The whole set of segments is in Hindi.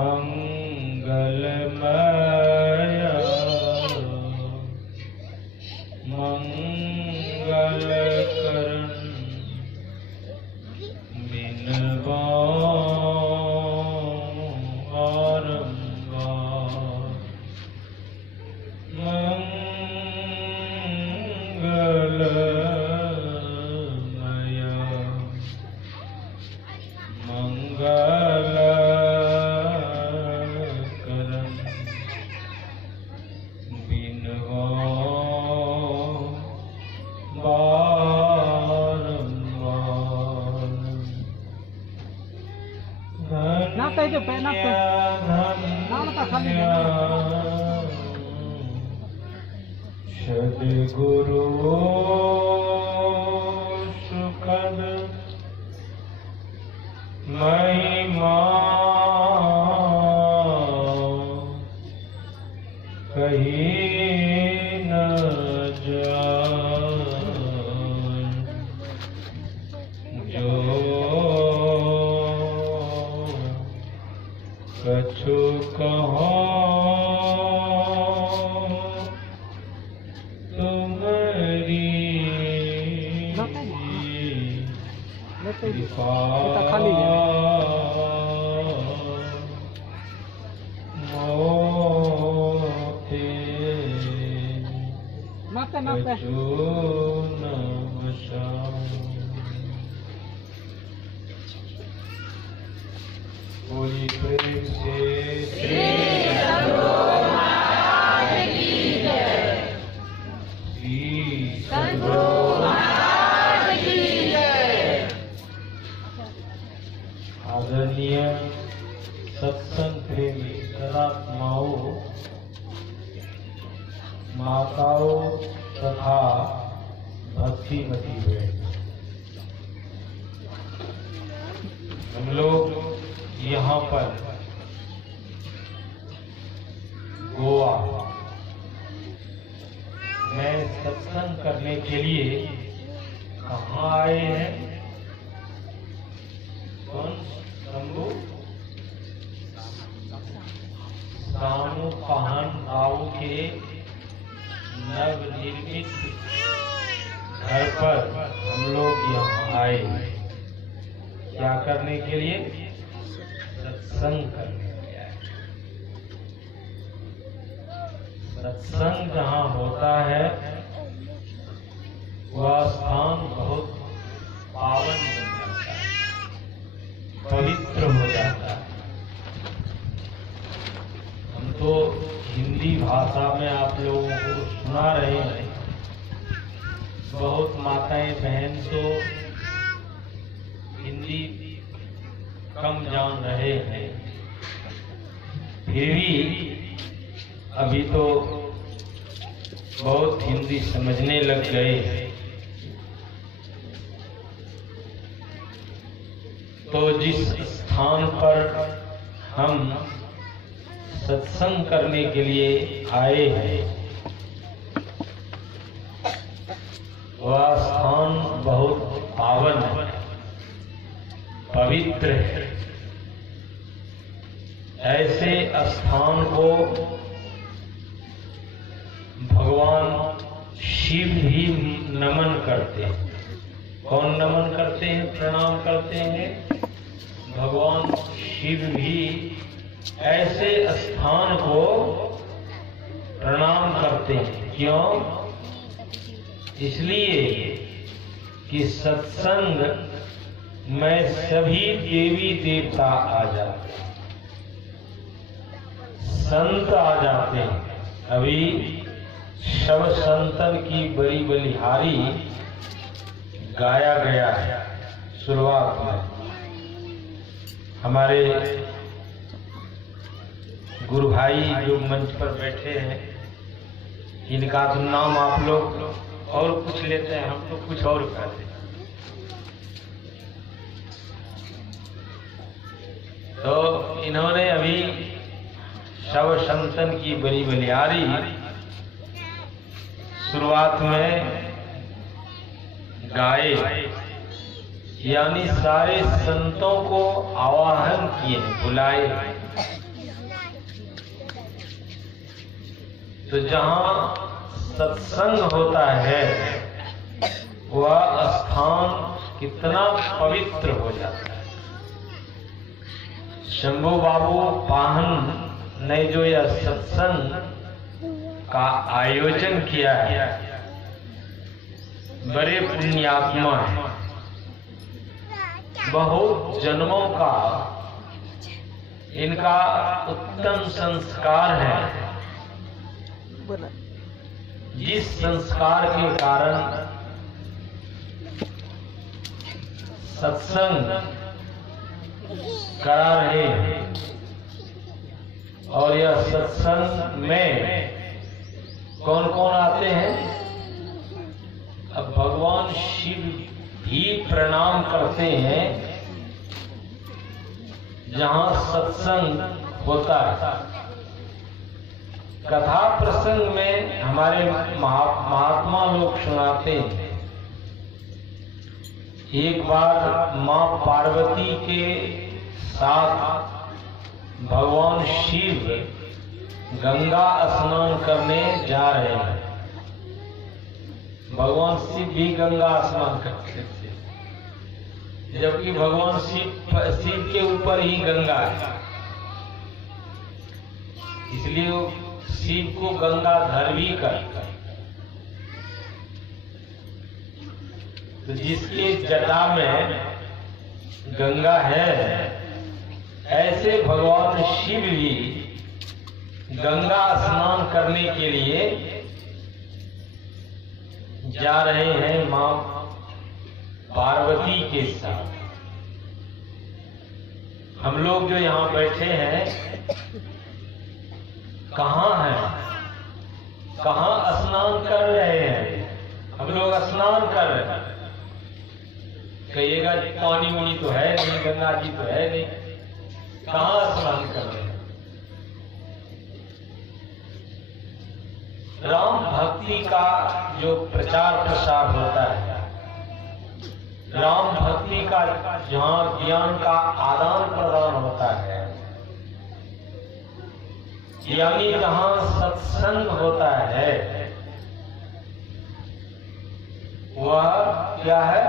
मंगलमय मंगलकरण बिनवारंवार मंगलमय मंगलकरण सद्गुरु सुखद महिमा कहीं न जाए, जो कछु कहो तुम्हारी कृपा मोते कछु न बचाओ। पूरी प्रेम से श्री सद्गुरु महाराज की जय, श्री सद्गुरु महाराज की जय। आदरणीय सत्संग प्रेमी धर्मात्माओं, माताओं तथा भक्तिमती बहन, हम लोग यहाँ पर गोवा में सत्संग करने के लिए कहाँ आए हैं? कौन? शंभू सामू पहान राव के नवनिर्मित घर पर हम लोग यहाँ आए। क्या करने के लिए? सत्संग करने के लिए। सत्संग जहाँ होता है वह स्थान बहुत पावन हो जाता है, पवित्र हो जाता है। हम तो हिंदी भाषा में आप लोगों को सुना रहे हैं, बहुत माताएं बहन तो हिंदी कम जान रहे हैं, फिर भी अभी तो बहुत हिंदी समझने लग गए हैं। तो जिस स्थान पर हम सत्संग करने के लिए आए हैं वह स्थान बहुत पावन है, पवित्र है। ऐसे स्थान को भगवान शिव भी नमन करते हैं। कौन नमन करते हैं, प्रणाम करते हैं? भगवान शिव भी ऐसे स्थान को प्रणाम करते हैं। क्यों? इसलिए कि सत्संग में सभी देवी देवता आ जाते हैं, संत आ जाते हैं। अभी शव संतन की बड़ी बलिहारी गाया गया है शुरुआत में। हमारे गुरु भाई जो मंच पर बैठे हैं, इनका तो नाम आप लोग और कुछ लेते हैं, हम तो कुछ और कहते हैं। तो इन्होंने अभी शव संतन की बड़ी बलिहारी शुरुआत में गाए। यानी सारे संतों को आवाहन किए, बुलाए। तो जहाँ सत्संग होता है वह स्थान कितना पवित्र हो जाता है। शंभू बाबू पाहन ने जो यह सत्संग का आयोजन किया है, बड़े पुण्यात्मा है। बहुत जन्मों का इनका उत्तम संस्कार है, जिस संस्कार के कारण सत्संग करा रहे हैं। और यह सत्संग में कौन कौन आते हैं? अब भगवान शिव भी प्रणाम करते हैं जहां सत्संग होता है। कथा प्रसंग में हमारे महात्मा लोग सुनाते हैं, एक बार मां पार्वती के साथ भगवान शिव गंगा स्नान करने जा रहे हैं। भगवान शिव भी गंगा स्नान करते थे, जबकि भगवान शिव के ऊपर ही गंगा है, इसलिए शिव को गंगाधर भी कहते हैं। तो जिसके जटा में गंगा है, ऐसे भगवान शिव भी गंगा स्नान करने के लिए जा रहे हैं मां पार्वती के साथ। हम लोग जो यहाँ बैठे हैं कहाँ हैं? कहाँ स्नान कर रहे हैं? हम लोग स्नान कर रहे हैं। कहिएगा पानी वानी तो है नहीं, गंगा जी तो है नहीं, कहाँ स्नान कर रहे हैं? राम भक्ति का जो प्रचार प्रसार होता है, राम भक्ति का जहाँ ज्ञान का आदान प्रदान होता है, यानी जहाँ सत्संग होता है, वह क्या है?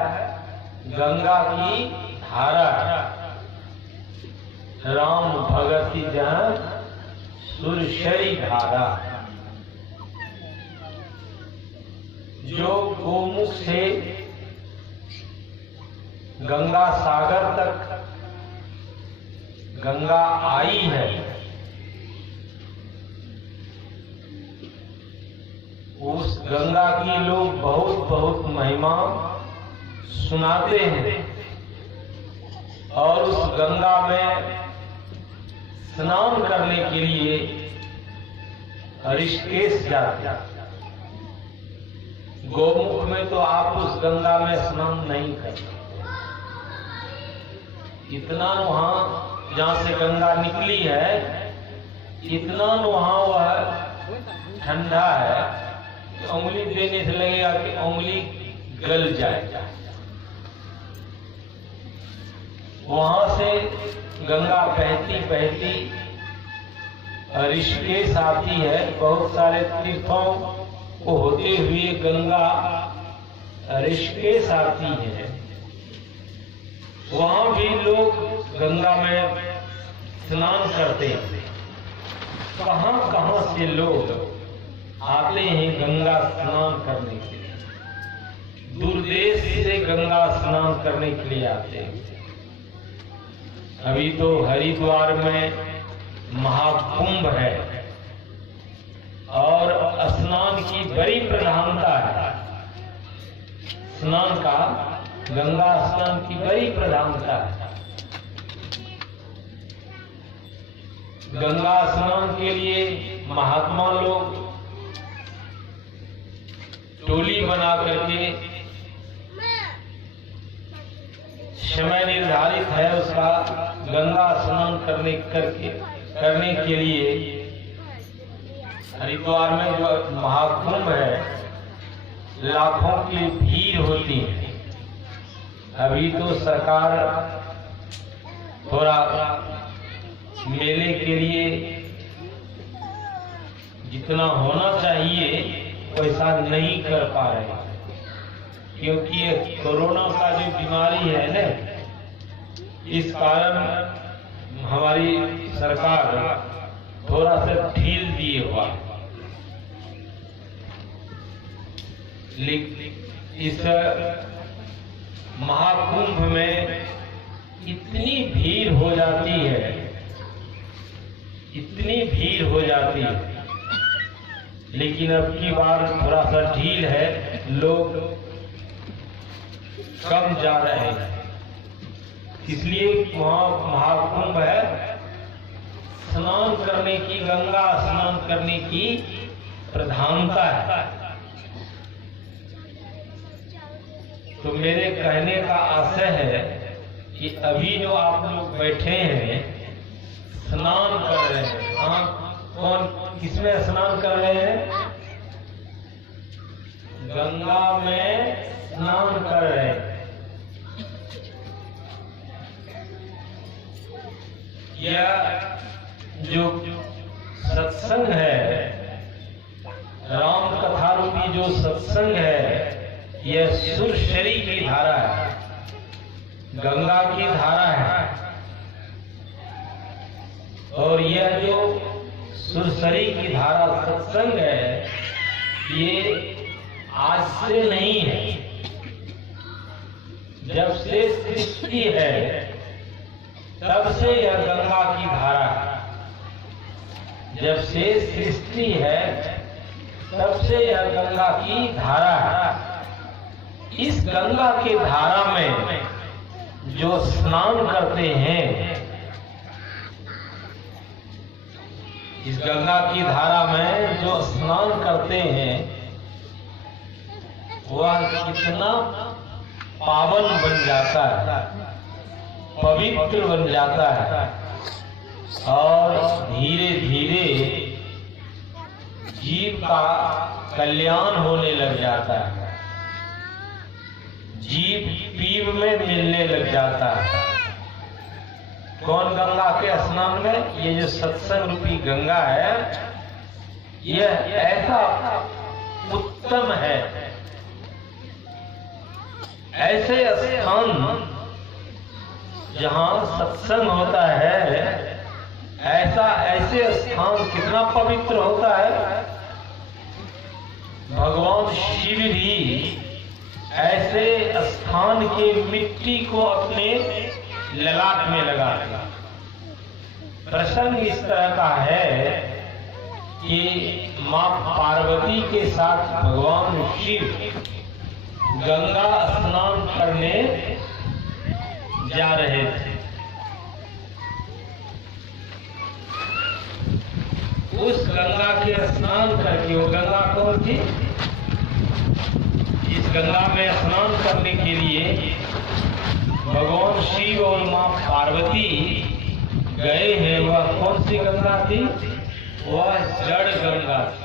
गंगा की धारा। राम भगति जहाँ सुरसरी धारा, जो गोमुख से गंगा सागर तक गंगा आई है, उस गंगा की लोग बहुत बहुत महिमा सुनाते हैं। और उस गंगा में स्नान करने के लिए ऋषिकेश जाते हैं। गोमुख में तो आप उस गंगा में स्नान नहीं कर सकते। इतना वहां जहां से गंगा निकली है, इतना वहां वह ठंडा है कि उंगली देने से लगेगा कि उंगली गल जाएगा। वहां से गंगा बहती बहती ऋषिकेश आती है। बहुत सारे तीर्थों को होते हुए गंगा ऋषिकेश आती है। वहां भी लोग गंगा में स्नान करते हैं। कहां कहां से लोग आते हैं गंगा स्नान करने के लिए। दूरदेश से गंगा स्नान करने के लिए आते हैं। अभी तो हरिद्वार में महाकुंभ है और स्नान की बड़ी प्रधानता है। स्नान का, गंगा स्नान की बड़ी प्रधानता है। गंगा स्नान के लिए महात्मा लोग टोली बना करके, समय निर्धारित है उसका, गंगा स्नान करने के लिए हरिद्वार में जो महाकुंभ है, लाखों की भीड़ होती है। अभी तो सरकार थोड़ा मेले के लिए जितना होना चाहिए वैसा नहीं कर पा रहे, क्योंकि ये कोरोना का जो बीमारी है ना, इस कारण हमारी सरकार थोड़ा सा ढील दिए हुआ। इस महाकुंभ में इतनी भीड़ हो जाती है, इतनी भीड़ हो जाती है, लेकिन अब की बार थोड़ा सा ढील है, लोग कम जा रहे हैं। इसलिए वहाँ महाकुंभ है, स्नान करने की, गंगा स्नान करने की प्रधानता है। तो मेरे कहने का आशय है कि अभी जो आप लोग बैठे हैं, स्नान कर रहे हैं। हाँ, कौन किसमें स्नान कर रहे हैं? गंगा में स्नान कर रहे हैं। यह जो सत्संग है, राम कथा रूपी जो सत्संग है, यह सुरसरी की धारा है, गंगा की धारा है। और यह जो सुरसरी की धारा सत्संग है, ये आज से नहीं है। जब से सृष्टि है तब से यह गंगा की धारा है। जब से सृष्टि है तब से यह गंगा की धारा है। इस गंगा के धारा में जो स्नान करते हैं, इस गंगा की धारा में जो स्नान करते हैं, वह कितना पावन बन जाता है, पवित्र बन जाता है, और धीरे धीरे जीव का कल्याण होने लग जाता है, जीव पीव में मिलने लग जाता है। कौन गंगा के स्नान में? ये जो सत्संग रूपी गंगा है, यह ऐसा उत्तम है। ऐसे स्थान जहाँ सत्संग होता है, ऐसे स्थान कितना पवित्र होता है। भगवान शिव भी ऐसे स्थान के मिट्टी को अपने ललाट में लगाते हैं। प्रसंग इस तरह का है कि मां पार्वती के साथ भगवान शिव गंगा स्नान करने जा रहे थे। उस गंगा के स्नान करके, वो गंगा कौन थी? इस गंगा में स्नान करने के लिए भगवान शिव और मां पार्वती गए हैं। वह कौन सी गंगा थी? वह जड़ गंगा थी,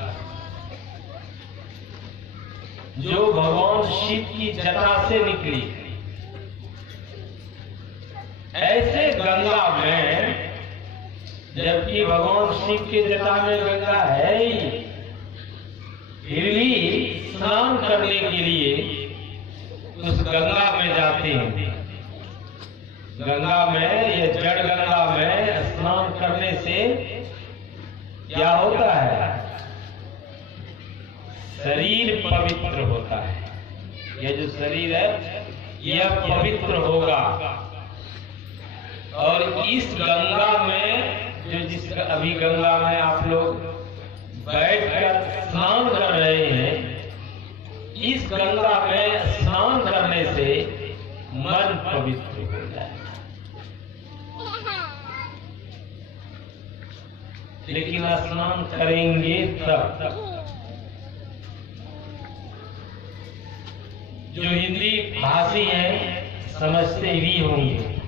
जो भगवान शिव की जटा से निकली। ऐसे गंगा में, जबकि भगवान शिव के जटा में गंगा है ही, फिर भी स्नान करने के लिए उस गंगा में जाते हैं। गंगा में, ये जड़ गंगा में स्नान करने से क्या होता है? शरीर पवित्र होता है। यह जो शरीर है, यह पवित्र होगा। और इस गंगा में, जो जिस अभी गंगा में आप लोग बैठकर स्नान कर रहे हैं, इस गंगा में स्नान करने से मन पवित्र हो जाए। लेकिन स्नान करेंगे तब। जो हिंदी भाषी हैं समझते भी होंगे।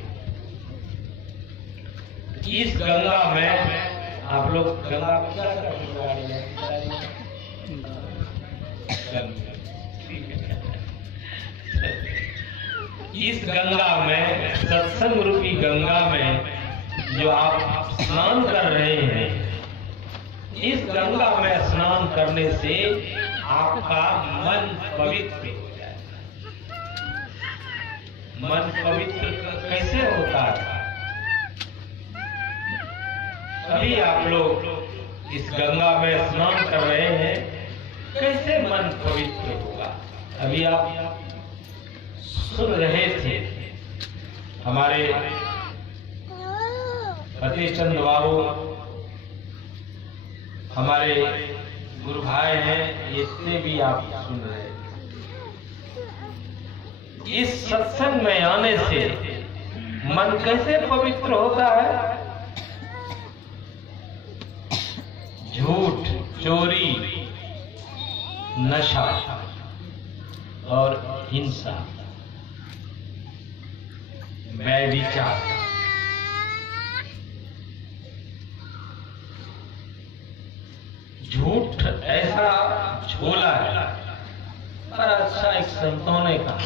इस गंगा में आप लोग गंगा क्या इस गंगा में, सत्संग रूपी गंगा में जो आप स्नान कर रहे हैं, इस गंगा में स्नान करने से आपका मन पवित्र हो जाए। मन पवित्र कैसे होता है? अभी आप लोग इस गंगा में स्नान कर रहे हैं, कैसे मन पवित्र होगा? अभी आप सुन रहे थे, हमारे फतेहचंद बाबू हमारे गुरु भाई हैं, इससे भी आप सुन रहे थे। इस सत्संग में आने से मन कैसे पवित्र होता है? झूठ, चोरी, नशा और हिंसा, व्यभिचार, झूठ ऐसा झोला है। पर अच्छा एक संतों ने कहा,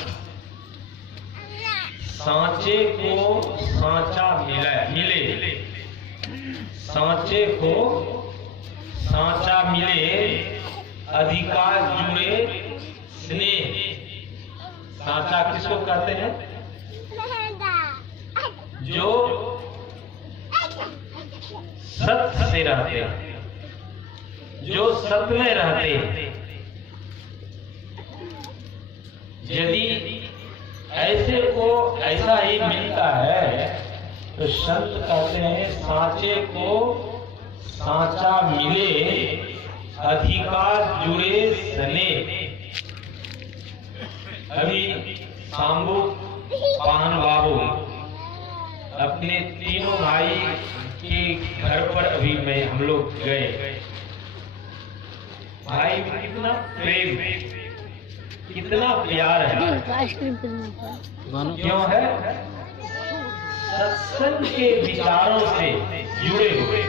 सांचे को सांचा मिले, सांचे को सांचा मिले, अधिकार जुड़े स्नेह। सांचा किसको कहते हैं? जो सत्य से रहते हैं, जो सत्य में रहते हैं। यदि ऐसे को ऐसा ही मिलता है तो संत कहते हैं सांचे को सांचा मिले, अधिकार जुड़े स्नेह। अभी शांबू पाहन बाबू अपने तीनों भाई के घर पर अभी हम लोग गए। भाई में कितना प्रेम, कितना प्यार है। क्यों है? सत्संग के विचारों से जुड़े हुए।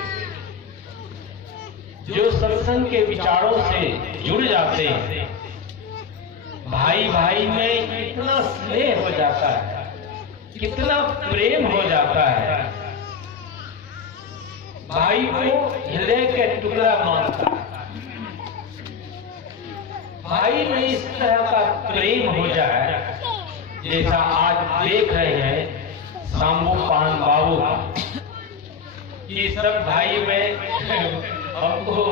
जो सत्संग के विचारों से जुड़ जाते हैं, भाई भाई में कितना स्नेह हो जाता है, कितना प्रेम हो जाता है। भाई को हृदय के टुकड़ा मानता है। भाई में इस तरह का प्रेम हो जाए, जैसा आज देख रहे हैं शांबू पाहन बाबू, ये सब भाई में हमको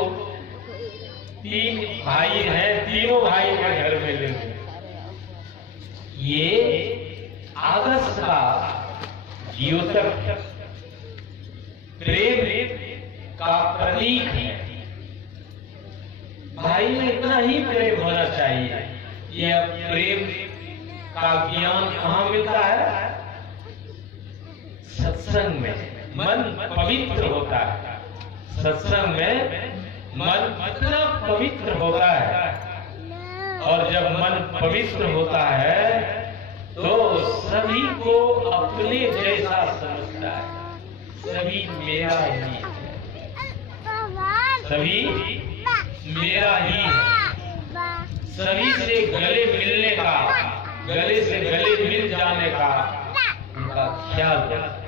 तीन भाई हैं, तीनों भाई के घर में ले। ये आदर्श का द्योतक प्रेम का प्रतीक है। भाई में इतना ही प्रेम होना चाहिए। यह प्रेम का ज्ञान कहाँ मिलता है? सत्संग में मन पवित्र होता है। सत्संग में मन इतना पवित्र होता है, और जब मन पवित्र होता है तो सभी को अपने जैसा समझता है। सभी मेरा ही है, सभी मेरा ही है। सभी से गले मिलने का, गले से गले मिल जाने का उनका ख्याल रखता है।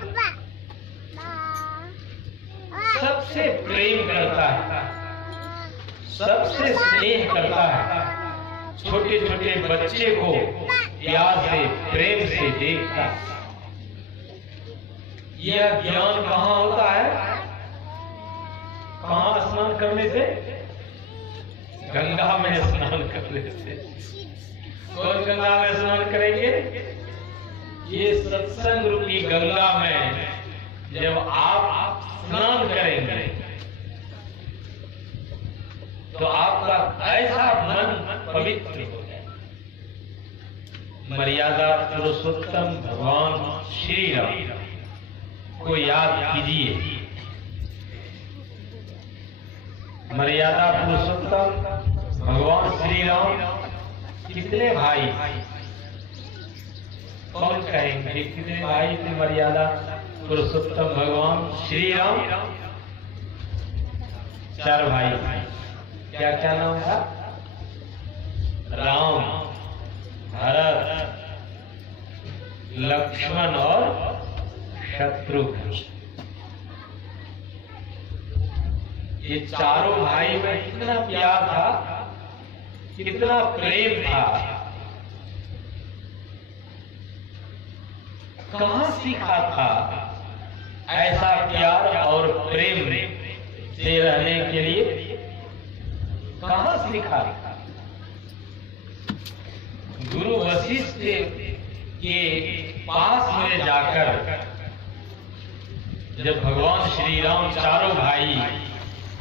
सबसे प्रेम करता है, सबसे स्नेह करता है। छोटे छोटे बच्चे को प्यार से, प्रेम से देखता है। यह ज्ञान कहाँ होता है? कहाँ स्नान करने से? गंगा में स्नान करने से। कौन गंगा में स्नान करेंगे? ये सत्संग रूपी गंगा में जब आप स्नान करेंगे तो आपका ऐसा मन पवित्र हो जाए। मर्यादा पुरुषोत्तम भगवान श्री राम को याद कीजिए। मर्यादा पुरुषोत्तम भगवान श्री राम कितने भाई? कौन कहेंगे कितने भाई थे मर्यादा पुरुषोत्तम भगवान श्री राम? 4 भाई। क्या क्या नाम था? राम, भरत, लक्ष्मण और शत्रुघ्न। ये चारों भाई में कितना प्यार था, कितना प्रेम था, कहां सीखा था ऐसा प्यार और प्रेम से रहने के लिए? कहां सीखा? गुरु वशिष्ठ के पास में जाकर जब भगवान श्री राम चारों भाई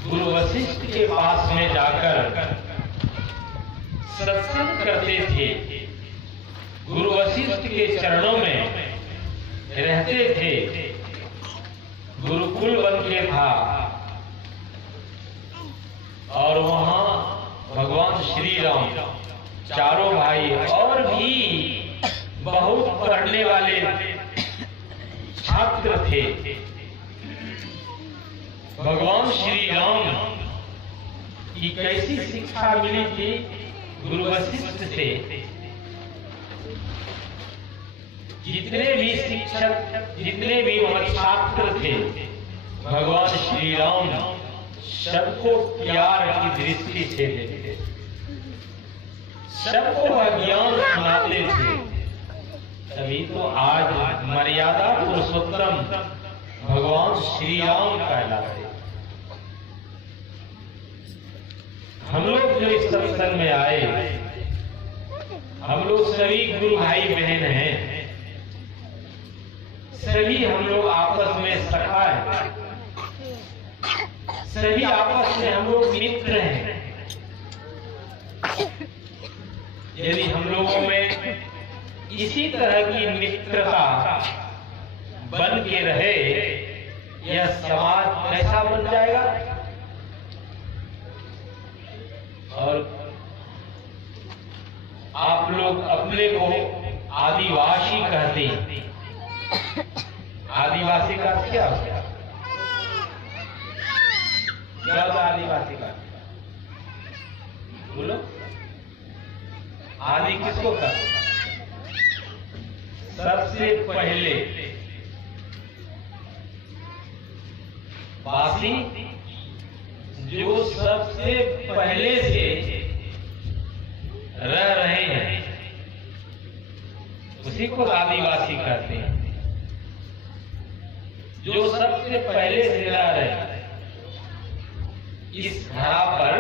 गुरु वशिष्ठ के पास में जाकर सत्संग करते थे, गुरु वशिष्ठ के चरणों में रहते थे, गुरुकुल बन के था, और वहां भगवान श्री राम चारों भाई और भी बहुत पढ़ने वाले छात्र थे। भगवान श्री राम की कैसी शिक्षा मिली थी गुरु वशिष्ठ से? जितने भी शिक्षक, जितने भी वहां छात्र थे, भगवान श्री राम सबको प्यार की दृष्टि से देखते, सबको ज्ञान सुनाते थे। तभी तो आज मर्यादा पुरुषोत्तम भगवान श्री राम कहलाते। हम लोग जो इस सत्संग में आए, हम लोग सभी गुरु भाई बहन हैं, सभी हम लोग आपस में सखा है, सभी आपस में हम लोग मित्र हैं। यदि हम लोगों में इसी तरह की मित्रता बन के रहे, यह समाज कैसा बन जाएगा? और आप लोग अपने को आदिवासी कहते हैं। आदिवासी का क्या होता है? क्या होता है आदिवासी का? बोलो, आदि किसको कहते हैं? सबसे पहले वासी, जो सबसे पहले से रह रहे हैं, उसी को आदिवासी कहते हैं। जो सबसे पहले से रह रहे हैं इस धरा पर,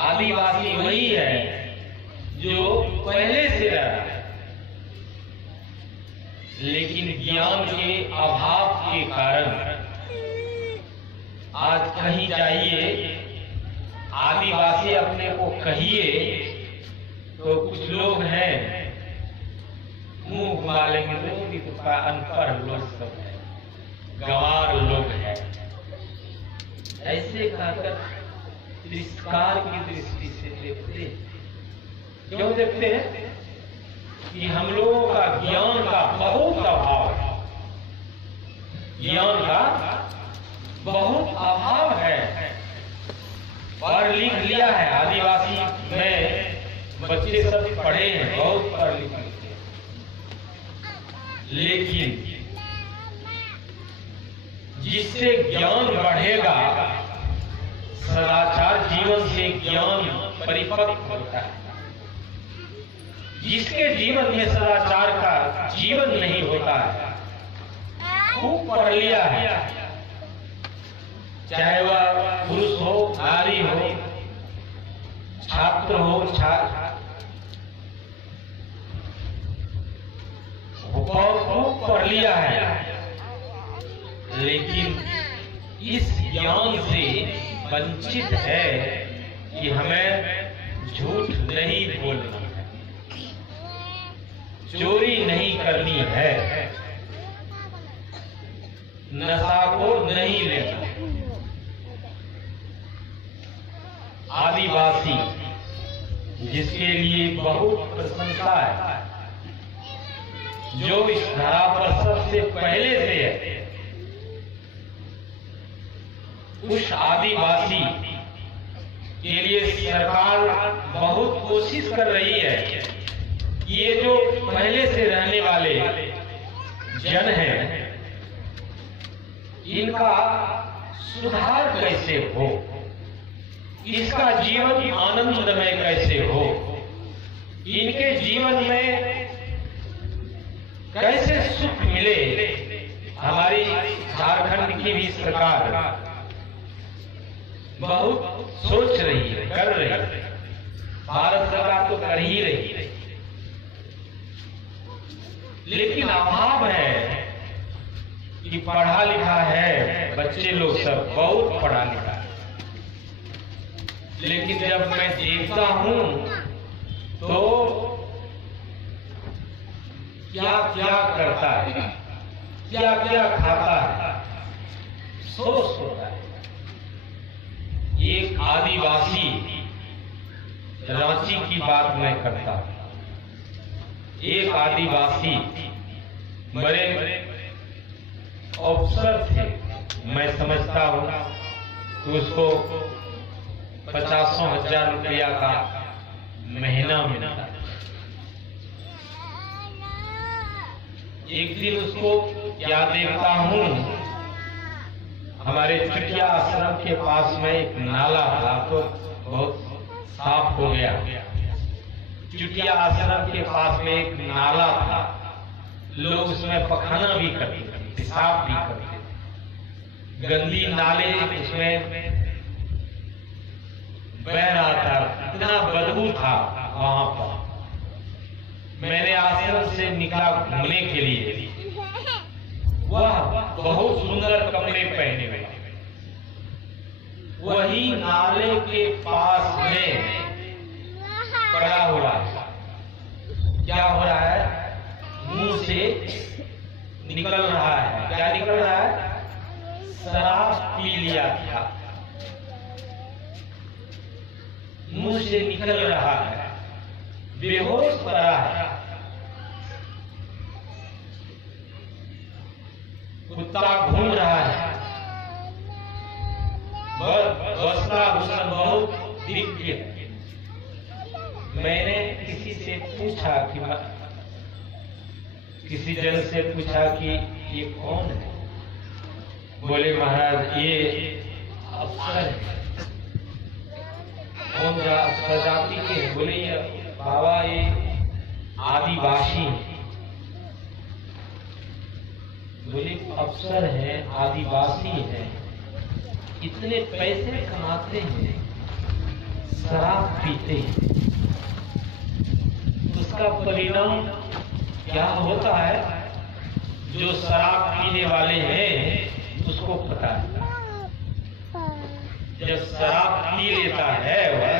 आदिवासी वही है जो पहले से रह रहा है, लेकिन ज्ञान के अभाव के कारण आज कहीं जाइए, आदिवासी अपने को कहिए तो कुछ लोग हैं मुंह घुमा लेंगे, लोग तो अनपढ़ लोग सब है, गंवार लोग हैं, ऐसे कहकर तिरस्कार की दृष्टि से देखते। क्यों देखते हैं? कि हम लोगों का ज्ञान का बहुत अभाव है, ज्ञान का बहुत अभाव है। पढ़ लिख लिया है, आदिवासी में बच्चे सब पढ़े हैं, बहुत पढ़ लिख लिखे, लेकिन जिससे ज्ञान बढ़ेगा, सदाचार जीवन से ज्ञान परिपक्व होता है। जिसके जीवन में सदाचार का जीवन नहीं होता है, खूब पढ़ लिया है, चाहे वह पुरुष हो, नारी हो, छात्र हो, खूब पढ़ लिया है, लेकिन इस ज्ञान से वंचित है कि हमें झूठ नहीं बोलना है, चोरी नहीं करनी है, नशा को नहीं लेना। आदिवासी जिसके लिए बहुत प्रशंसा है, जो इस धरा पर सबसे पहले से है, उस आदिवासी के लिए सरकार बहुत कोशिश कर रही है। ये जो पहले से रहने वाले जन हैं, इनका सुधार कैसे हो, इसका जीवन आनंदमय कैसे हो, इनके जीवन में कैसे सुख मिले। हमारी झारखंड की भी सरकार बहुत सोच रही है, कर रही है। भारत सरकार तो कर ही रही है, लेकिन अभाव है कि पढ़ा लिखा है, बच्चे लोग सब बहुत पढ़ा लिखा है, लेकिन जब मैं देखता हूं तो क्या क्या करता है, क्या क्या खाता है, सोच होता है। एक आदिवासी रांची की बात मैं करता हूं। एक आदिवासी बड़े अफसर थे, मैं समझता हूं कि उसको 50,000 रुपया का महीना मिलता। एक दिन उसको क्या देखता हूं, हमारे चुटिया आश्रम के पास में एक नाला था, तो बहुत साफ हो गया। चुटिया आश्रम के पास में एक नाला था, लोग उसमें पखाना भी करते थे, पेशाब भी करते थे। गंदी नाले उसमें बह रहा था, इतना बदबू था वहां पर। मैंने आश्रम से निकला घूमने के लिए, वह बहुत सुंदर कपड़े पहने हुए, वही नाले के पास में पड़ा हुआ है। क्या हो रहा है, मुंह से निकल रहा है, क्या निकल रहा है, शराब पी लिया था, मुंह से निकल रहा है, बेहोश पड़ा है। कुत्ता घूम रहा है, वस्त्र भूषण बहुत दिव्य है। मैंने किसी से पूछा कि किसी जन से पूछा कि ये कौन है? बोले महाराज ये अफसर है। कौन प्रजाति के? बोले ये बाबा ये आदिवासी है। बोले अफसर है, आदिवासी है, इतने पैसे कमाते हैं, शराब पीते हैं, उसका परिणाम क्या होता है? जो शराब पीने वाले हैं उसको पता है। जब शराब पी लेता है वह,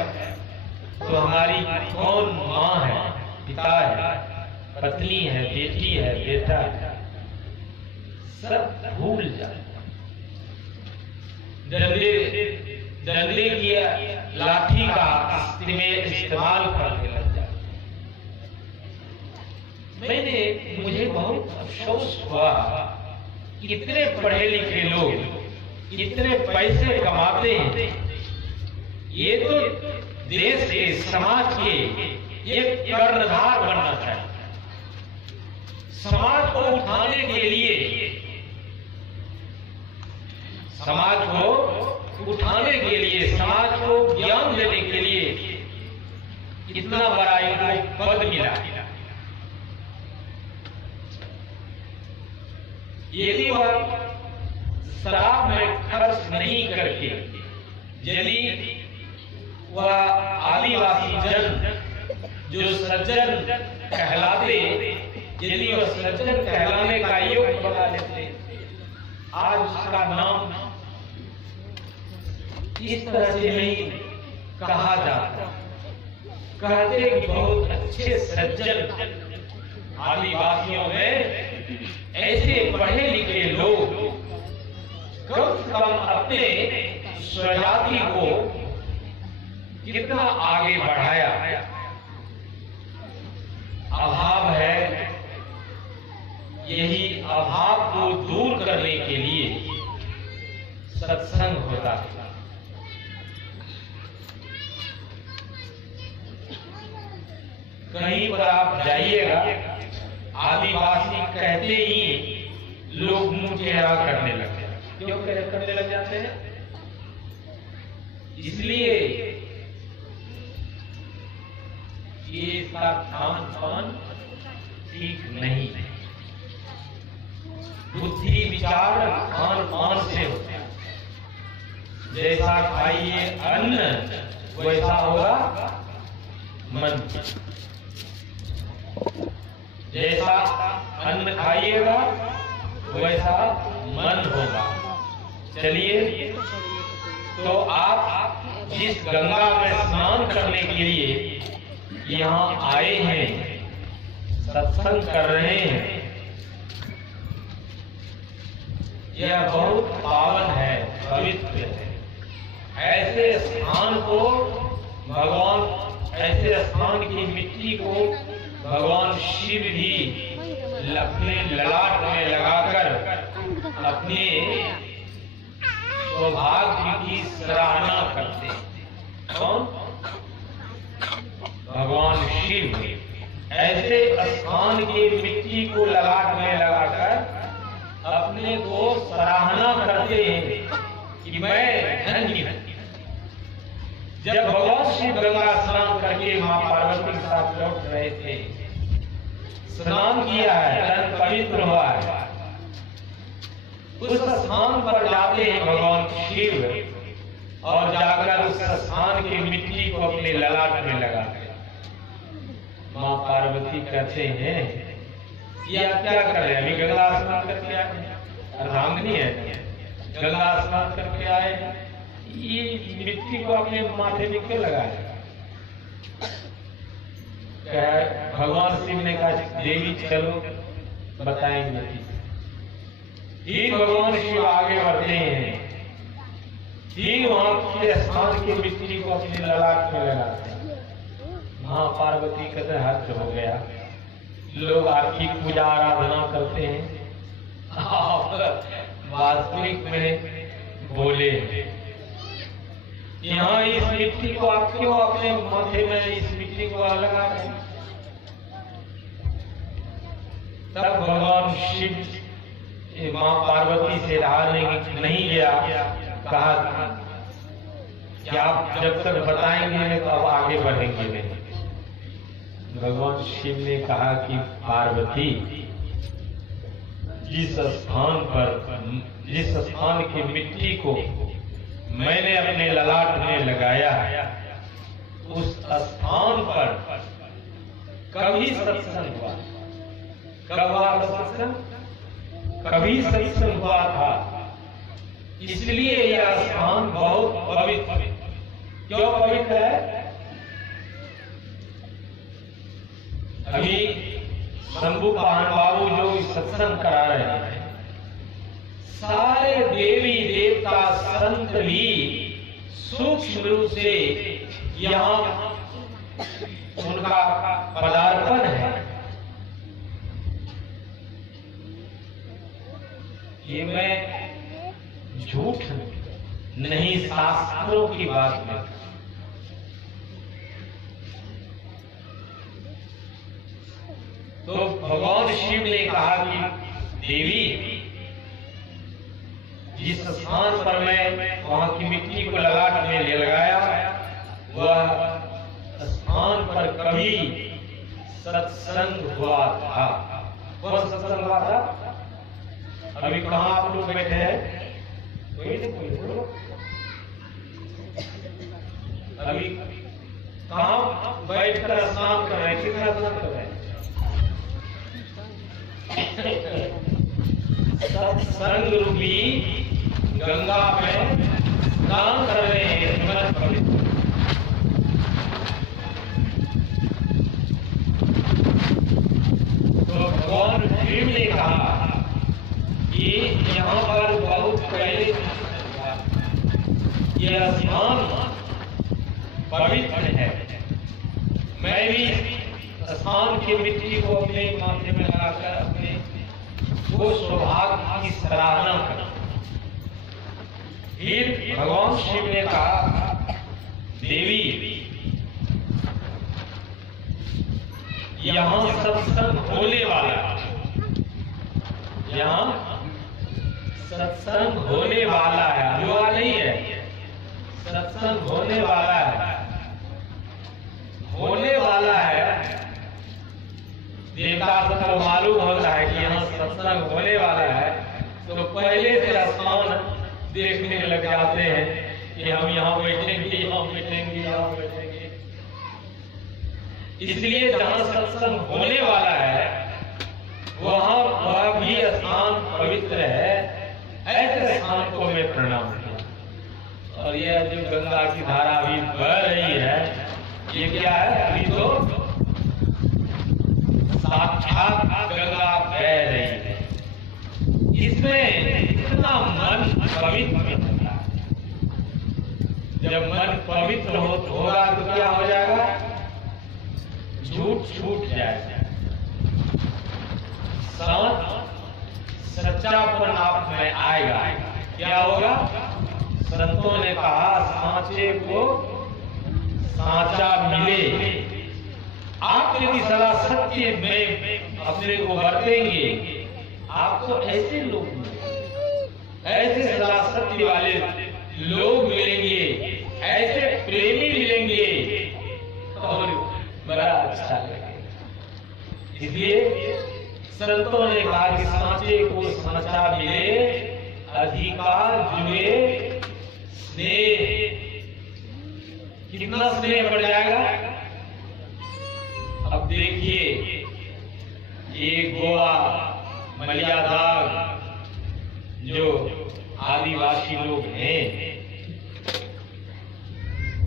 तो हमारी कौन माँ है, पिता है, पत्नी है, बेटी है, बेटा है, सब भूल जाए। डंडे की लाठी का इस्तेमाल करने लग जाए। मुझे बहुत अफसोस हुआ कि इतने पढ़े लिखे लोग इतने पैसे कमाते हैं, ये तो देश के समाज के एक कर्णधार बनना चाहिए। समाज को उठाने के लिए, समाज को उठाने के लिए, समाज को ज्ञान देने के लिए इतना बड़ा इनको पद मिला। यदि वह शराब में खर्च नहीं करके, यदि वह आदिवासी जन जो सज्जन कहलाते, यदि वह सज्जन कहलाने का योग्य बना लेते, आज उसका नाम इस तरह से नहीं कहा जाता। कहते कि बहुत अच्छे सज्जन आदिवासियों में ऐसे पढ़े लिखे लोग कम से कम अपने स्वजाति को कितना आगे बढ़ाया। अभाव है, यही अभाव को दूर करने के लिए सत्संग होता है। कहीं पर आप जाइएगा, आदिवासी कहते ही लोग मुंह चेहरा करने लगते हैं। क्यों करने लग जाते हैं? इसलिए ये इसका खान पान ठीक नहीं है। बुद्धि विचार खान पान से होते हैं। जैसा खाइए अन्न वैसा होगा मन। जैसा अन्न खाइएगा वैसा मन होगा। चलिए, तो आप जिस गंगा में स्नान करने के लिए यहाँ आए हैं, सत्संग कर रहे हैं, यह बहुत पावन है, पवित्र है। ऐसे स्थान को भगवान, ऐसे स्थान की मिट्टी को भगवान शिव भी अपने ललाट में लगाकर अपने सौभाग्य की सराहना करते हैं। कौन? भगवान शिव ऐसे स्थान की मिट्टी को ललाट में लगाकर अपने को सराहना करते हैं कि मैं धन्य हूं। जब भगवान शिव गंगा स्नान करके मां पार्वती के साथ लौट रहे थे, स्नान किया है, तन पवित्र हुआ है, उस स्थान पर जाते हैं भगवान शिव और जाकर उस स्थान की मिट्टी को अपने ललाट में लगाते हैं। मां पार्वती कहते हैं, ये आप क्या कर रहे हैं? अभी गंगा स्नान करके आए हैं, अर्धांगिनी है, गंगा स्नान करके आए हैं, ये मिट्टी को अपने माथे में क्यों लगाया? भगवान शिव ने कहा, देवी चलो बताएंगे। फिर भगवान शिव आगे बढ़ते हैं, फिर वहां के स्थान की मिट्टी को अपने ललाट में लगाते हैं। मां पार्वती कहते हद हो गया, लोग आपकी पूजा आराधना करते हैं, वास्तविक में बोले यहाँ इस मिट्टी को आप क्यों अपने माथे में इस मिट्टी को लगा रहे हैं? तब भगवान शिव मां पार्वती से रहा नहीं गया, कहा कि आप जब तक बताएंगे नहीं तो अब आगे बढ़ेंगे नहीं। भगवान शिव ने कहा कि पार्वती, जिस स्थान की मिट्टी को मैंने अपने ललाट में लगाया, उस स्थान पर कभी सत्संग हुआ। कब हुआ सत्संग? कभी सत्संग हुआ था। इसलिए यह स्थान बहुत पवित्र। क्यों पवित्र है? अभी शंभू पाहन बाबू जो सत्संग करा रहे हैं, सारे देवी देवता संत भी सूक्ष्म रूप से यहाँ उनका पदार्पण है। ये मैं झूठ नहीं, शास्त्रों की बात में। तो भगवान शिव ने कहा कि देवी, जिस स्थान पर मैं वहां की मिट्टी को ललाट में ले लगाया, वह स्थान पर कभी सत्संग हुआ था। कौन सत्संग हुआ था? अभी कहाँ आप लोग बैठे हैं? कोई बोलो। अभी कहाँ बैठकर स्नान कर रहे हैं? कितना स्नान कर रहे हैं? सत्संग रूपी गंगा में स्नान कर रहे हैं। तो भगवान शिव ने कहा कि यहाँ पर बहुत पहले यह स्थान पवित्र है। मैं भी स्थान की मिट्टी को अपने माथे में लगाकर अपने वो सौभाग्य की सराहना करूं। फिर भगवान शिव ने कहा, देवी, यहाँ सत्संग होने वाला है, यहाँ देवता सबको मालूम होता है कि यहाँ सत्संग होने वाला है, तो पहले से स्थान देखने लग जाते हैं कि हम यहाँ बैठेंगे, यहाँ बैठेंगे, यहाँ बैठेंगे। इसलिए जहाँ सत्संग होने वाला है वहाँ वह भी स्थान पवित्र है। ऐसे स्थान को मैं प्रणाम किया। और यह जो गंगा की धारा अभी बह रही है, ये क्या है? अभी तो साक्षात गंगा बह रही है। इसमें इतना मन पवित्र होता है। जब मन पवित्र होगा तो क्या हो जाएगा? झूठ छूट जाएगा, सच्चापन आप में आएगा। क्या होगा? संतों ने कहा सांचे को सांचा मिले। आप यदि सदा सत्य में अपने को बरतेंगे, आपको ऐसे लोग ऐसे सदा सत्य वाले लोग मिलेंगे, ऐसे प्रेमी मिलेंगे और बड़ा अच्छा लगेगा। इसलिए संतों ने कहा कि सांचे को सांचा मिले, अधिकार जुए स्नेह। कितना स्नेह बढ़ जाएगा? अब देखिए, ये गोवा मलियादाग जो आदिवासी लोग हैं,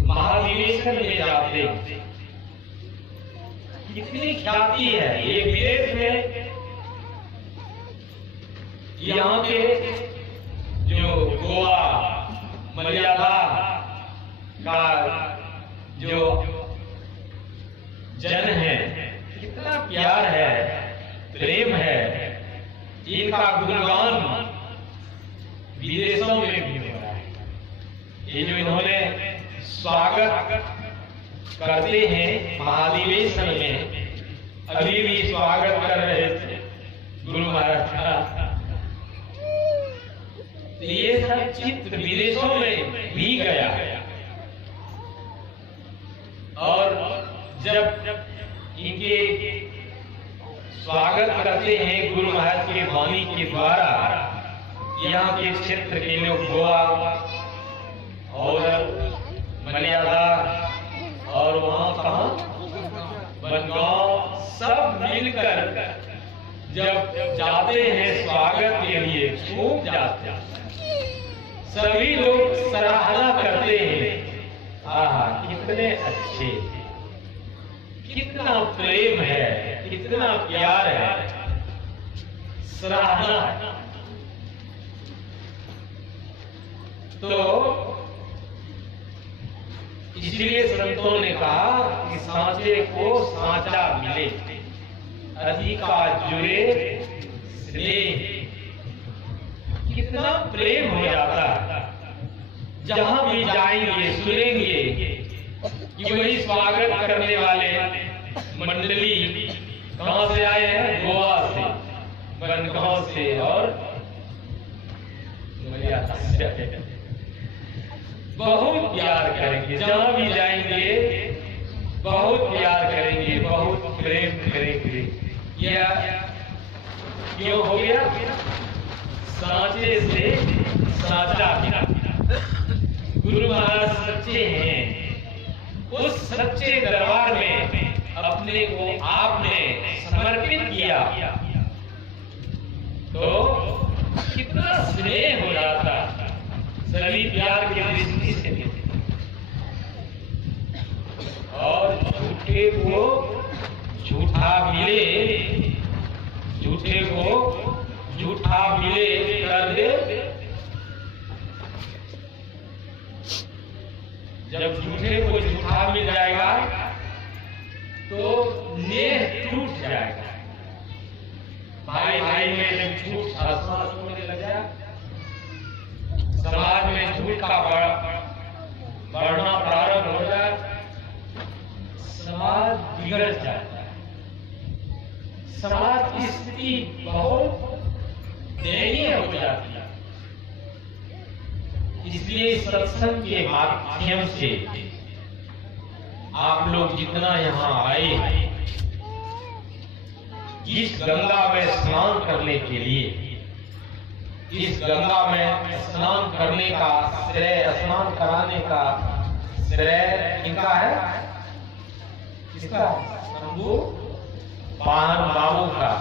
महाधिवेशन में जाते हैं, कितनी ख्याति है। ये विदेश में यहाँ के जो गोवा मलियादाग का जो जन है, कितना प्यार है, प्रेम है। इनका गुणगान विदेशों में भी हो रहा है। ये जो इन्होंने स्वागत करते हैं महाधिवेशन में, अभी भी स्वागत कर रहे थे गुरु महाराज का। ये सब चित्र विदेशों में भी गया। और जब इनके स्वागत करते हैं गुरु महाराज के वाणी के द्वारा, यहाँ के क्षेत्र के लोग गोवा और मलियादाग और वहाँ कहाँ बनगांव सब मिलकर जब जाते हैं स्वागत के लिए, खूब जाते हैं। सभी लोग सराहना करते हैं, आहा कितने अच्छे, कितना प्रेम है, कितना प्यार है, सराहना। तो इसलिए संतों ने कहा कि सांचे को सांचा मिले, अधिकार जुड़े स्नेह। कितना प्रेम हो जाता है। जहां भी जाएंगे सुनेंगे कि वही स्वागत करने वाले मंडली कहां से आए हैं? गोवा से, बनगांव से और मलियादाग से। बहुत प्यार करेंगे, जहां भी जाएंगे बहुत प्यार करेंगे, बहुत प्रेम करेंगे। यह क्यों हो गया? सांचे से सांचा मिला। गुरु महाराज सच्चे हैं। उस सच्चे दरबार में अपने को आपने समर्पित किया तो कितना स्नेह हो जाता, सभी प्यार की दृष्टि से। और झूठे को झूठा मिले, झूठे को झूठा मिले कर दे। जब झूठे को झूठा मिल जाएगा तो नेह टूट जाएगा। भाई भाई में जब झूठ होने लग जाए, समाज में झूठ का बढ़ना प्रारंभ हो जाए, समाज बिगड़ जाता है। समाज की स्थिति बहुत दयनीय हो जाती है। इसलिए सत्संग के माध्यम से आप लोग जितना यहाँ आए, इस गंगा में स्नान करने के लिए, इस गंगा में स्नान करने का श्रेय, स्नान कराने का श्रेय किनका है? किसका? शंभू वाहन बाबू का।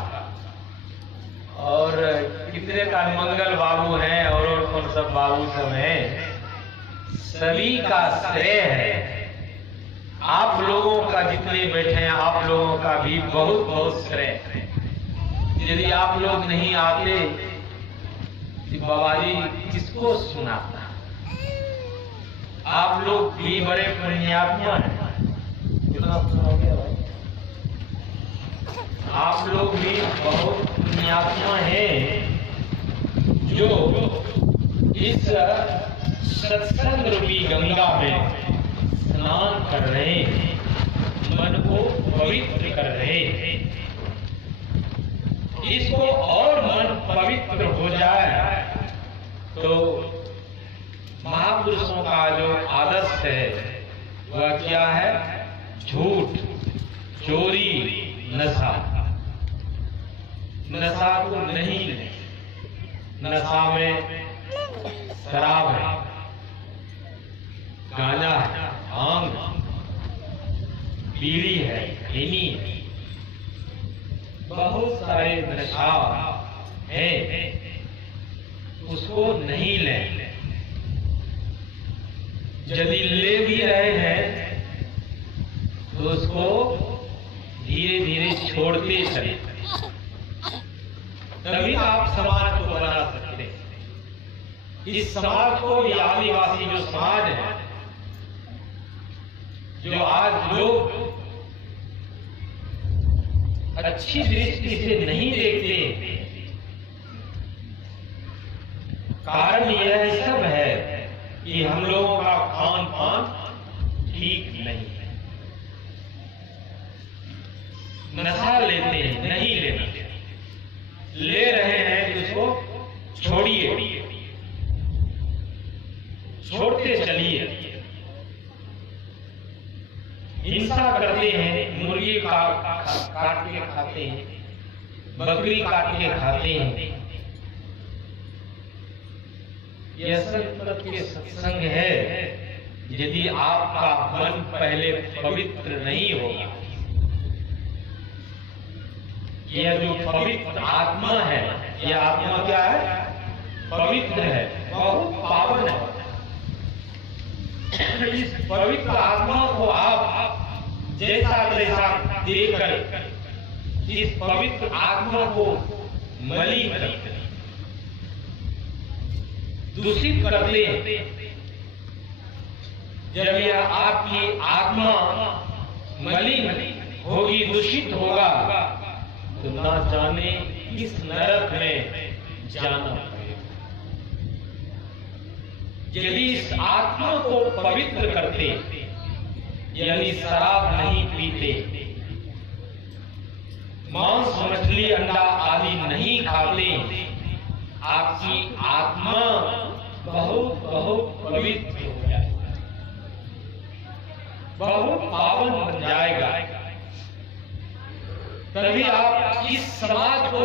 और कितने का मंगल बाबू हैं और कौन सब बाबू सब हैं, सभी का श्रेय है। आप लोगों का जितने बैठे हैं, आप लोगों का भी बहुत बहुत श्रेय है। यदि आप लोग नहीं आते कि बाबा जी किसको सुनाता? आप लोग भी बड़े पुण्यात्मा हैं। कितना सुनाओगे भाई? आप लोग भी बहुत पुण्यात्मा हैं जो इस सत्संग रूपी गंगा में स्नान कर रहे हैं, मन को पवित्र कर रहे हैं। इसको और मन पवित्र हो जाए तो महापुरुषों का जो आदर्श है वह क्या है? झूठ, चोरी, नशा। नशा को नहीं ले। नशा में शराब है, गांजा है, भांग, बीड़ी है, खैनी है, बहुत सारे नशा है, उसको नहीं लें। यदि ले भी रहे हैं तो उसको धीरे धीरे छोड़ते चले, तभी आप समाज को बना सकते हैं। इस समाज को, ये आदिवासी जो समाज है, जो आज लोग अच्छी दृष्टि से नहीं देखते, कारण यह सब है कि हम लोगों का खान पान ठीक नहीं है। नशा लेते हैं, नहीं लेना, ले रहे हैं तो इसको छोड़िए, छोड़ते चलिए। हिंसा करते हैं, मुर्गी काट के खाते हैं, बकरी काट के खाते हैं। यह सब के सत्संग है। यदि आपका मन पहले पवित्र नहीं होगा, यह जो पवित्र आत्मा है, यह आत्मा क्या है? पवित्र है, बहुत पावन है। इस पवित्र आत्मा को आप जैसा तैसा देकर इस पवित्र आत्मा को मलिन करते, दूषित करते हैं। जब यह आपकी आत्मा मलिन होगी, दूषित होगा, तो ना जाने किस नरक में जाना पड़ेगा। यदि इस आत्मा को पवित्र करते, यानी शराब नहीं पीते, मांस, मछली, अंडा आदि नहीं खाते, आपकी आत्मा बहुत बहुत पवित्र हो जाएगा, बहुत पावन बन जाएगा। तभी आप इस समाज को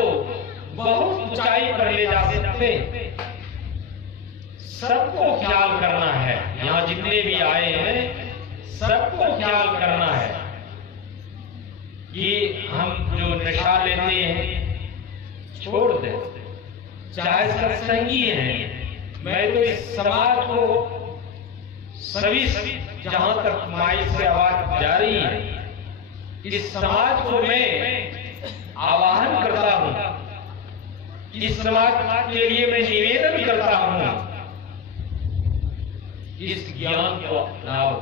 बहुत ऊंचाई पर ले जा सकते हैं। सबको ख्याल करना है, यहाँ जितने भी आए हैं सबको ख्याल करना है कि हम जो नशा लेते हैं छोड़ दें, चाहे सत्संगी हैं। मैं तो इस समाज को सभी जहां तक माई से आवाज जा रही है, इस समाज को मैं आवाहन करता हूं, इस समाज के लिए मैं निवेदन करता हूं, इस ज्ञान को अपनाओ,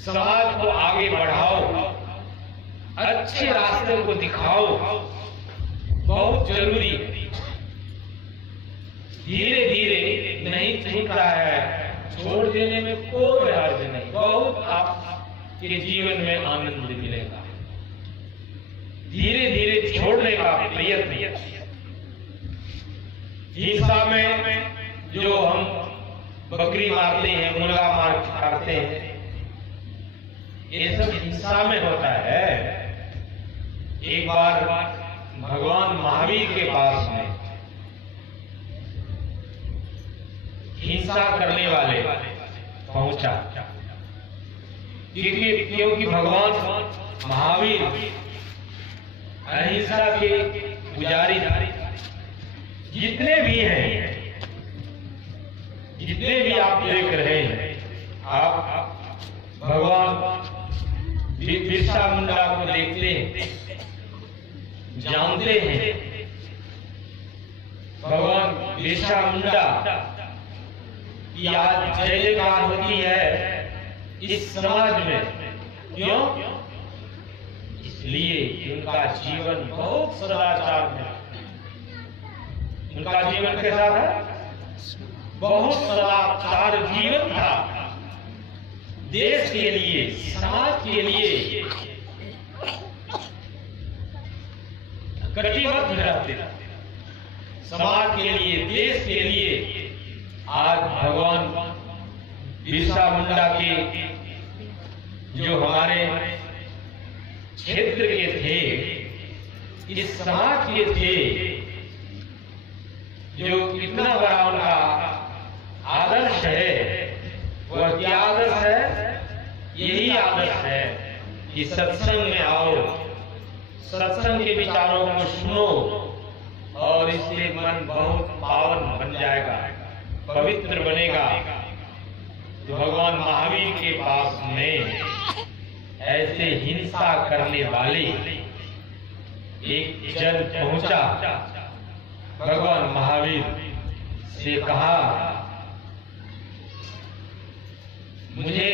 समाज को आगे बढ़ाओ, अच्छे रास्ते को दिखाओ, बहुत जरूरी है। धीरे धीरे नहीं छूटता है, छोड़ देने में कोई हर्ज नहीं, बहुत आपके जीवन में आनंद मिलेगा। धीरे धीरे छोड़ने का प्रयत्न। हिंसा में जो हम बकरी मारते हैं, मुर्गा मार खाते हैं, ये सब हिंसा में होता है। एक बार भगवान महावीर के पास में हिंसा करने वाले पहुंचा, क्योंकि भगवान महावीर अहिंसा के पुजारी जितने भी हैं, जितने भी आप देख रहे हैं, आप भगवान बिरसा मुंडा को देखते हैं, जानते हैं भगवान बिरसा मुंडा की आज जय जयकार होती है इस समाज में। क्यों? इसलिए उनका जीवन बहुत सदाचार में, उनका जीवन कैसा था? बहुत सदाचार जीवन था। देश के लिए, समाज के लिए कटिबद्ध रहते थे, समाज के लिए, देश के लिए। आज भगवान बिरसा मुंडा के जो हमारे क्षेत्र के थे, इस समाज के थे, जो इतना बड़ा उनका आदर्श है, वह क्या आदर्श है? यही आदर्श है कि सत्संग में आओ, सत्संग के विचारों को सुनो और इससे मन बहुत पावन बन जाएगा, पवित्र बनेगा। तो भगवान महावीर के पास में ऐसे हिंसा करने वाले एक जन पहुंचा, भगवान महावीर से कहा, मुझे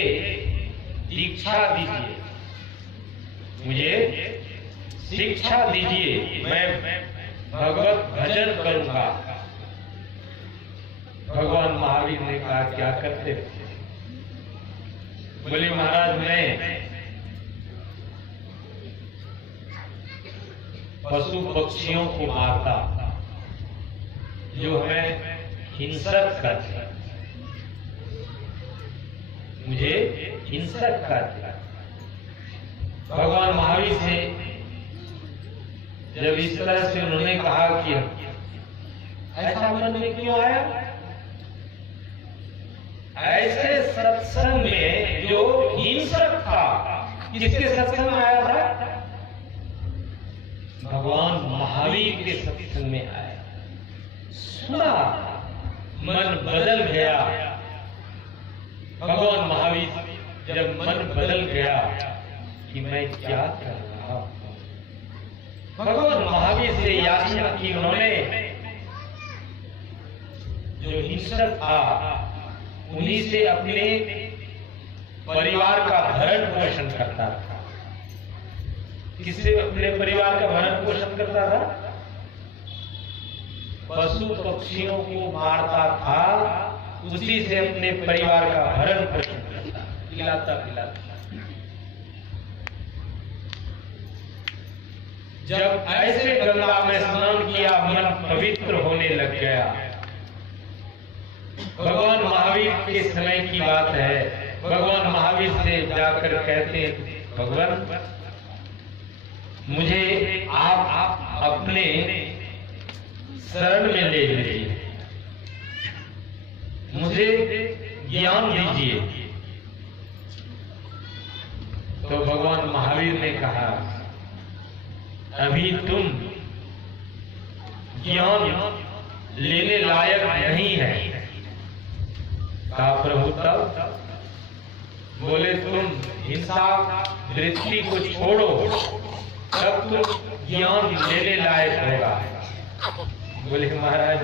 दीक्षा दीजिए, मुझे शिक्षा दीजिए, मैं भगवत भजन करूंगा। भगवान महावीर ने कहा, क्या करते? बोले, महाराज मैं पशु पक्षियों को मारता, जो हमें हिंसक करते, मुझे हिंसक करते। भगवान महावीर से जब इस तरह से उन्होंने कहा कि ऐसा मन में क्यों आया? ऐसे सत्संग में जो हिंसक था, किसके सत्संग में आया था? भगवान महावीर के सत्संग में आया, सुना, मन बदल गया। भगवान महावीर जब मन बदल गया कि मैं क्या कर रहा हूं, भगवान महावीर से याचना की उन्होंने। जो हिंसक था उन्हीं से अपने परिवार का भरण पोषण करता था। किससे अपने परिवार का भरण पोषण करता था? पशु पक्षियों को मारता था, उसी से अपने परिवार का भरण पोषण करता, खिलाता पिलाता। जब ऐसे गंगा में स्नान किया, मन पवित्र होने लग गया। भगवान महावीर के समय की बात है। भगवान महावीर से जाकर कहते, भगवान मुझे आप अपने शरण में ले लीजिए, मुझे ज्ञान दीजिए। तो भगवान महावीर ने कहा, अभी तुम ज्ञान लेने लायक नहीं है। कहा, प्रभु तब? बोले, तुम हिंसा वृत्ति को छोड़ो, तब तुम ज्ञान लेने लायक होगा। बोले, महाराज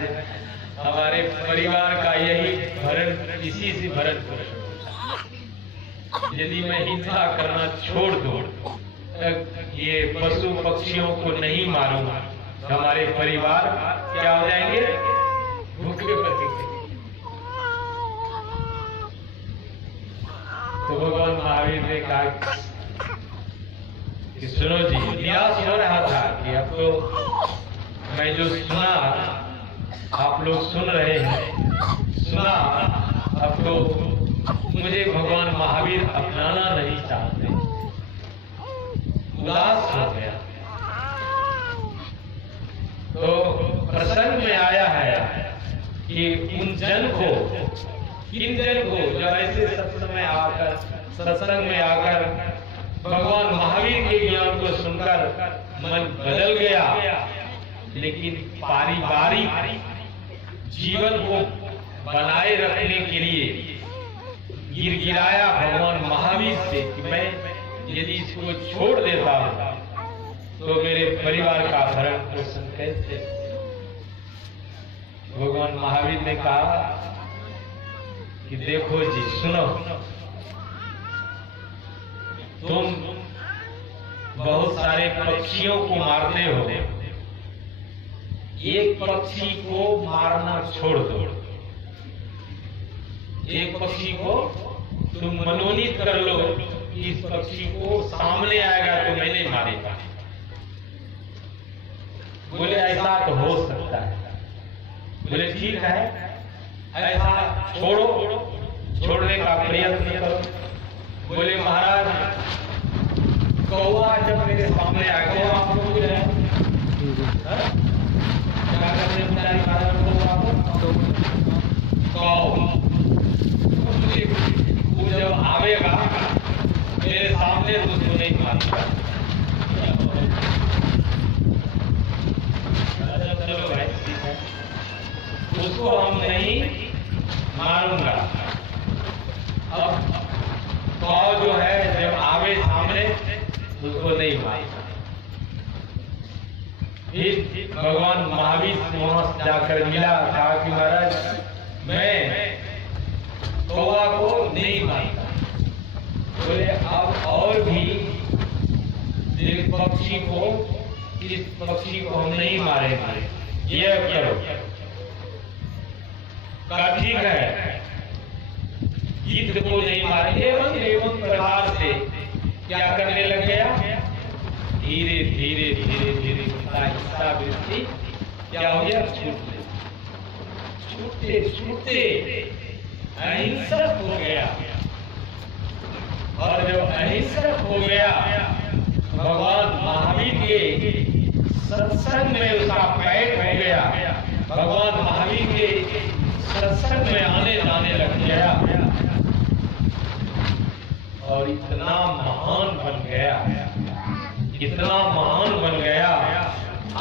हमारे परिवार का यही भरण, इसी से भरण पोषण होता। यदि मैं हिंसा करना छोड़ दूं, ये पशु पक्षियों को नहीं मारूंगा, तो हमारे परिवार क्या हो जाएंगे? भूखे मरेंगे। तो भगवान महावीर ने कहा कि सुनो जी, निराश हो रहा था कि अब तो मैं जो सुना, आप लोग सुन रहे हैं, सुना, अब तो मुझे भगवान महावीर अपनाना नहीं चाहते। उदास हो गया, कि उन जन को, किन जन को जब ऐसे सत्संग में आकर भगवान महावीर के ज्ञान को सुनकर मन बदल गया, लेकिन पारिवारिक जीवन को बनाए रखने के लिए गिड़गिड़ाया भगवान महावीर से कि मैं यदि इसको छोड़ देता हूं तो मेरे परिवार का भरण पोषण कैसे। भगवान महावीर ने कहा कि देखो जी, सुनो, तुम बहुत सारे पक्षियों को मारते हो, एक पक्षी को मारना छोड़ दो। एक पक्षी को तुम मनोनीत कर लो कि इस पक्षी को सामने आएगा तो मैं नहीं मारेगा। बोले ऐसा तो हो सकता है। बोले ठीक है, ऐसा छोड़ो, छोड़ने का प्रयत्न करो। बोले महाराज, कौवा जब मेरे सामने आएगा, कौवा आपको क्या है? क्या करते हैं महाराज कौवा को? वो जब आवेगा मेरे सामने तो उसको नहीं मारूंगा। चलो भाई ठीक है, उसको हम नहीं मारूंगा। अब कौ जो है जब आवे सामने उसको नहीं मारूंगा। फिर भगवान महावीर से वहां जाकर मिला, कहा कि महाराज मैं कौवा को नहीं मारता। बोले अब और भी पक्षी को, इस पक्षी को हम नहीं मारेंगे, ये करो। कहा ठीक है, गीत को नहीं मारेंगे। एवं प्रकार से क्या करने लग गया, धीरे धीरे धीरे धीरे उनका हिस्सा वृत्ति क्या हो गया, छूटते छूटते अहिंसक हो गया। और जब अहिंसक हो गया, भगवान महावीर के सत्संग में उसका पैठ हो गया, भगवान महावीर के सत्संग में आने जाने लग गया और इतना महान बन गया, इतना महान बन गया।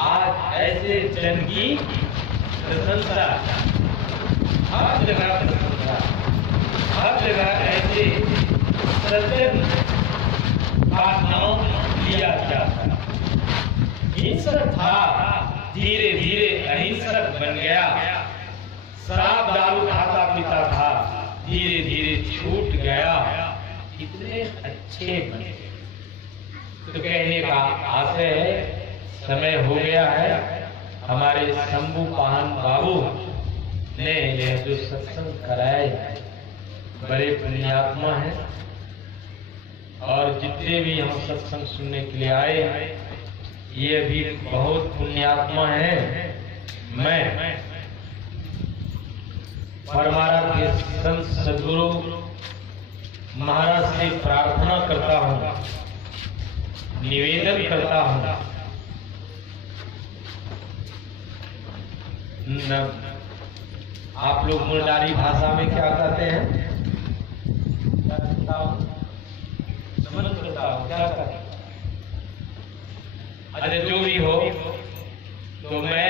आज ऐसे जन की प्रशंसा हर जगह, हर जगह ऐसे सज्जन का नाम लिया जाता। हिंसक था, धीरे धीरे अहिंसक बन गया। शराब दारू खाता पीता था, धीरे धीरे छूट गया। कितने अच्छे बने। तो कहने का आशय है, समय हो गया है। हमारे शंभू पाहन बाबू ने यह जो सत्संग कराया, बड़े पुण्यात्मा है। और जितने भी हम सत्संग सुनने के लिए आए हैं, ये भी बहुत पुण्यात्मा है। मैं परमारा के संत सद्गुरु महाराज से प्रार्थना करता हूँ, निवेदन करता हूँ, आप लोग मुल्लारी भाषा में क्या कहते हैं? अच्छा जो भी हो, तो मैं